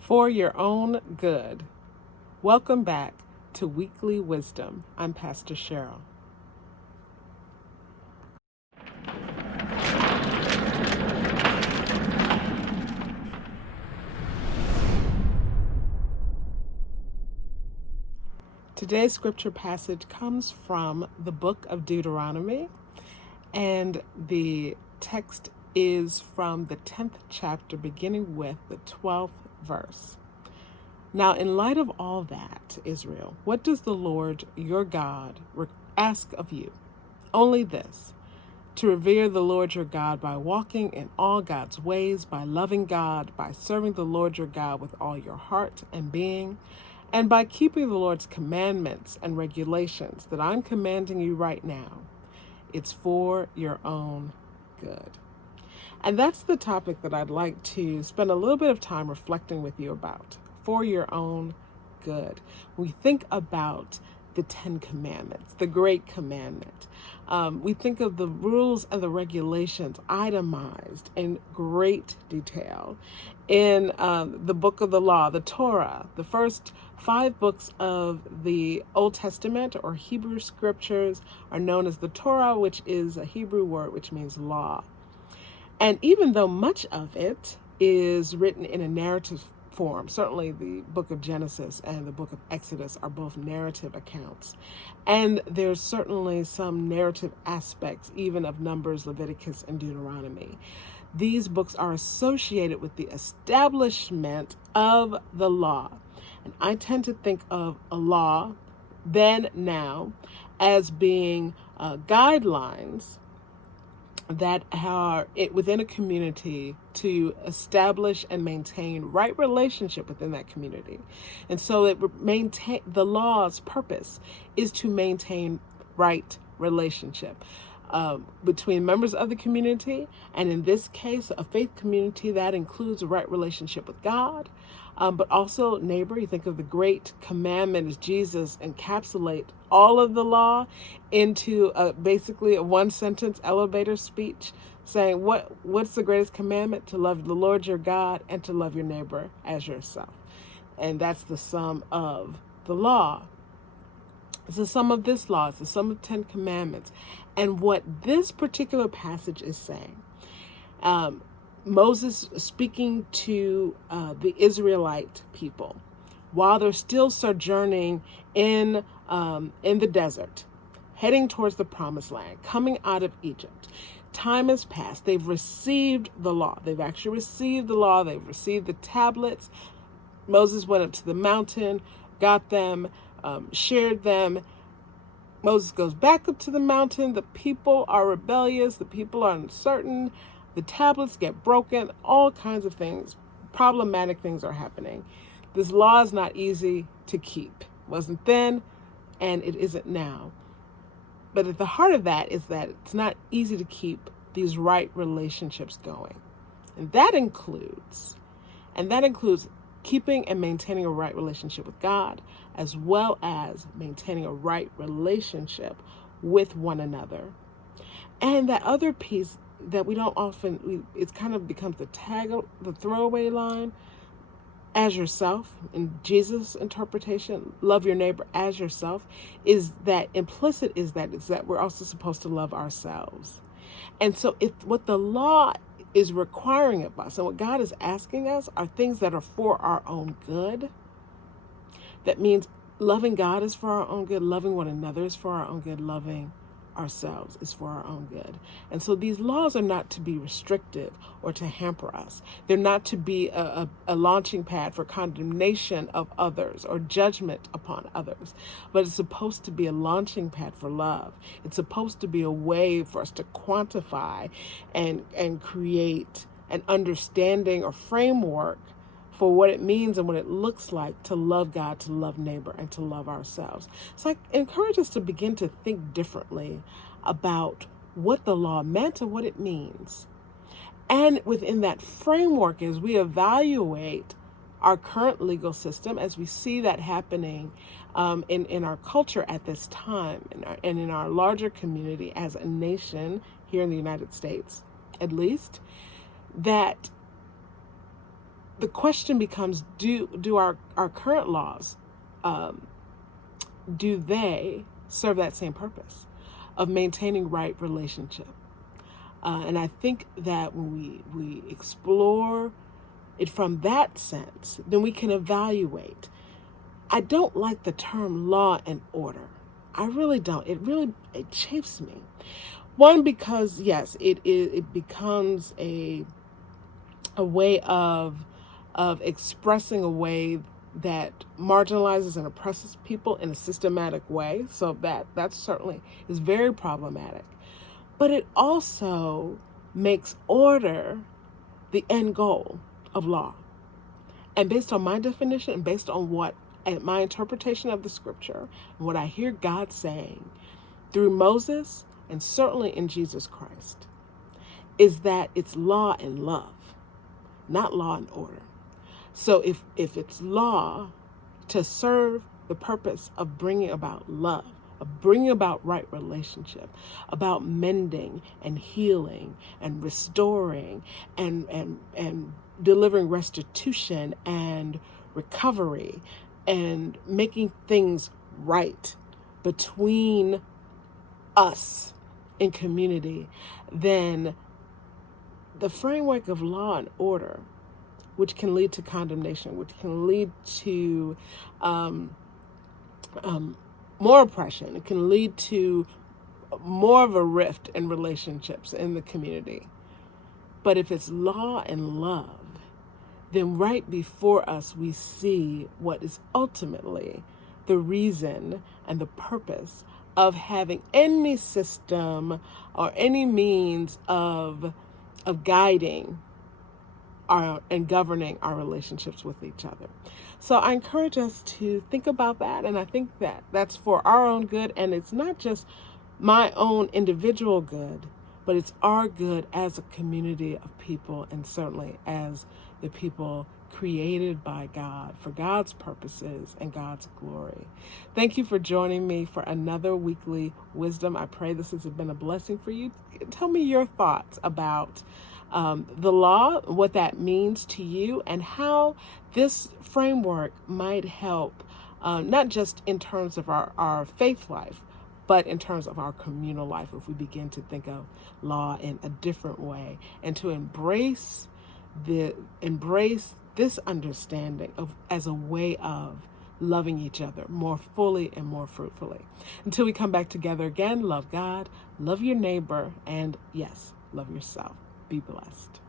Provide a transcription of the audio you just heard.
for your own good. Welcome back to Weekly Wisdom. I'm Pastor Cheryl. Today's scripture passage comes from the book of Deuteronomy, and the text is from the 10th chapter, beginning with the 12th verse. Now, in light of all that, Israel, what does the Lord your God ask of you? Only this: to revere the Lord your God by walking in all God's ways, by loving God, by serving the Lord your God with all your heart and being, and by keeping the Lord's commandments and regulations that I'm commanding you right now. It's for your own good. And that's the topic that I'd like to spend a little bit of time reflecting with you about. For your own good. We think about the 10 Commandments, the Great Commandment. We think of the rules and the regulations itemized in great detail in the book of the law, the Torah, the first 5 books of the Old Testament or Hebrew scriptures are known as the Torah, which is a Hebrew word which means law. And even though much of it is written in a narrative form, certainly the book of Genesis and the book of Exodus are both narrative accounts. And there's certainly some narrative aspects even of Numbers, Leviticus, and Deuteronomy. These books are associated with the establishment of the law. And I tend to think of a law, then, now, as being guidelines that are within a community to establish and maintain right relationship within that community. And so the law's purpose is to maintain right relationship between members of the community, and in this case, a faith community that includes a right relationship with God, but also neighbor. You think of the great commandment as Jesus encapsulate all of the law into basically a one-sentence elevator speech, saying what's the greatest commandment? To love the Lord your God and to love your neighbor as yourself. And that's the sum of the law. It's the sum of this law. It's the sum of 10 commandments. And what this particular passage is saying, Moses speaking to the Israelite people while they're still sojourning in the desert, heading towards the promised land, coming out of Egypt. Time has passed. They've received the law. They've actually received the law. They've received the tablets. Moses went up to the mountain, got them, shared them. Moses goes back up to the mountain. The people are rebellious. The people are uncertain. The tablets get broken. All kinds of things, problematic things are happening. This law is not easy to keep. It wasn't then, and it isn't now. But at the heart of that is that it's not easy to keep these right relationships going. And that includes keeping and maintaining a right relationship with God, as well as maintaining a right relationship with one another. And that other piece that we don't often, it kind of becomes the throwaway line, as yourself, in Jesus' interpretation, love your neighbor as yourself, is that implicit is that we're also supposed to love ourselves. And so what the law is requiring of us and what God is asking us are things that are for our own good. That means loving God is for our own good, loving one another is for our own good, loving ourselves is for our own good. And so these laws are not to be restrictive or to hamper us. They're not to be a launching pad for condemnation of others or judgment upon others, but it's supposed to be a launching pad for love. It's supposed to be a way for us to quantify and create an understanding or framework for what it means and what it looks like to love God, to love neighbor, and to love ourselves. So I encourage us to begin to think differently about what the law meant and what it means. And within that framework, as we evaluate our current legal system, as we see that happening in our culture at this time, and in our larger community as a nation here in the United States, at least, that the question becomes, do our current laws, do they serve that same purpose of maintaining right relationship? And I think that when we explore it from that sense, then we can evaluate. I don't like the term law and order. I really don't. It chafes me. One, because yes, it becomes a way of expressing a way that marginalizes and oppresses people in a systematic way. So that certainly is very problematic. But it also makes order the end goal of law. And based on my definition and based on my interpretation of the scripture, and what I hear God saying through Moses and certainly in Jesus Christ, is that it's law and love, not law and order. So if it's law to serve the purpose of bringing about love, of bringing about right relationship, about mending and healing and restoring and delivering restitution and recovery and making things right between us in community, then the framework of law and order, which can lead to condemnation, which can lead to more oppression. It can lead to more of a rift in relationships in the community. But if it's law and love, then right before us we see what is ultimately the reason and the purpose of having any system or any means of guiding and governing our relationships with each other. So I encourage us to think about that, and I think that that's for our own good, and it's not just my own individual good, but it's our good as a community of people, and certainly as the people created by God for God's purposes and God's glory. Thank you for joining me for another weekly wisdom. I pray this has been a blessing for you. Tell me your thoughts about the law, what that means to you, and how this framework might help, not just in terms of our faith life, but in terms of our communal life, if we begin to think of law in a different way and to embrace this understanding of as a way of loving each other more fully and more fruitfully. Until we come back together again, love God, love your neighbor, and yes, love yourself. Be blessed.